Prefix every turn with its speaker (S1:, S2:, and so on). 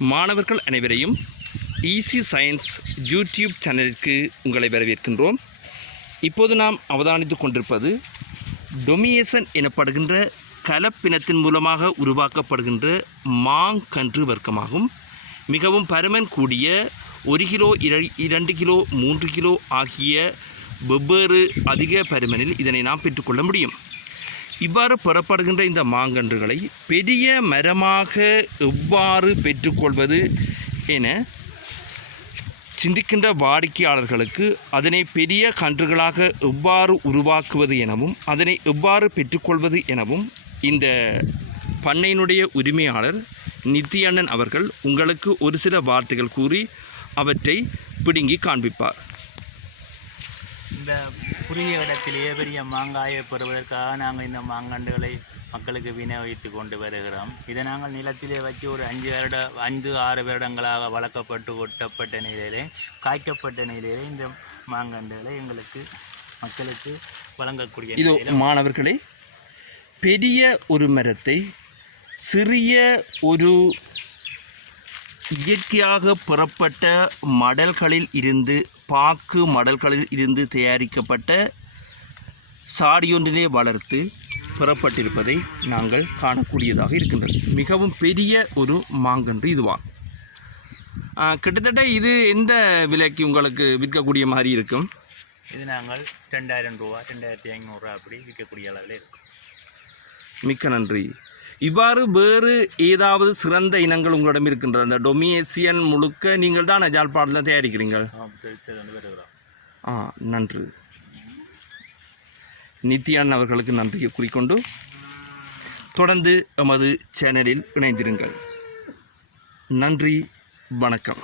S1: மாணவர்கள் அனைவரையும் easy science YouTube சேனலுக்கு உங்களை வரவேற்கின்றோம். இப்போது நாம் அவதானித்து கொண்டிருப்பது டொமியேசன் எனப்படுகின்ற கலப்பினத்தின் மூலமாக உருவாக்கப்படுகின்ற மாங்கன்று வர்க்கமாகும். மிகவும் பருமன் கூடிய ஒரு கிலோ இர- இரண்டு கிலோ மூன்று கிலோ ஆகிய வெவ்வேறு அதிக பருமனில் இதனை நாம் பெற்றுக்கொள்ள முடியும். இவ்வாறு பெறப்படுகின்ற இந்த மாங்கன்றுகளை பெரிய மரமாக எவ்வாறு பெற்றுக்கொள்வது என சிந்திக்கின்ற வாடிக்கையாளர்களுக்கு அதனை பெரிய கன்றுகளாக எவ்வாறு உருவாக்குவது எனவும் அதனை எவ்வாறு பெற்றுக்கொள்வது எனவும் இந்த பண்ணையினுடைய உரிமையாளர் நித்தியண்ணன் அவர்கள் உங்களுக்கு ஒரு சில வார்த்தைகள் கூறி அவற்றை பிடுங்கி காண்பிப்பார்.
S2: இந்த குறுகிய இடத்திலேயே பெரிய மாங்காயை பெறுவதற்காக நாங்கள் இந்த மாங்கண்டுகளை மக்களுக்கு விநியோகித்து கொண்டு வருகிறோம். இதை நாங்கள் நிலத்திலே வச்சு ஒரு அஞ்சு வருட ஐந்து ஆறு வருடங்களாக வளர்க்கப்பட்டு ஒட்டப்பட்ட நிலையிலே காய்க்கப்பட்ட நிலையிலே இந்த மாங்கண்டுகளை எங்களுக்கு மக்களுக்கு வழங்கக்கூடிய
S1: இதோ மாணவர்களே பெரிய ஒரு மரத்தை சிறிய ஒரு இயற்கையாக பெறப்பட்ட மடல்களில் இருந்து பாக்கு மடல்களில் இருந்து தயாரிக்கப்பட்ட சாடியொன்றிலே வளர்த்து பெறப்பட்டிருப்பதை நாங்கள் காணக்கூடியதாக இருக்கின்றது. மிகவும் பெரிய ஒரு மாங்கன்று இதுவா. ஆ, கிட்டத்தட்ட இது எந்த விலைக்கு உங்களுக்கு விற்கக்கூடிய மாதிரி இருக்கும்?
S2: இது நாங்கள் ரெண்டாயிரம் ரூபா ரெண்டாயிரத்தி ஐநூறுரூவா அப்படி விற்கக்கூடிய அளவில் இருக்கும்.
S1: மிக்க நன்றி. இவ்வாறு வேறு ஏதாவது சிறந்த இனங்கள் உங்களிடம் இருக்கின்றது. அந்த டொமியேசியன் முழுக்க நீங்கள் தான் ஜாழ்ப்பாணத்தில் தயாரிக்கிறீங்கள் ஆ நன்று. நித்யான் அவர்களுக்கு நன்றியை கூறிக்கொண்டு தொடர்ந்து எமது சேனலில் இணைந்திருங்கள். நன்றி வணக்கம்.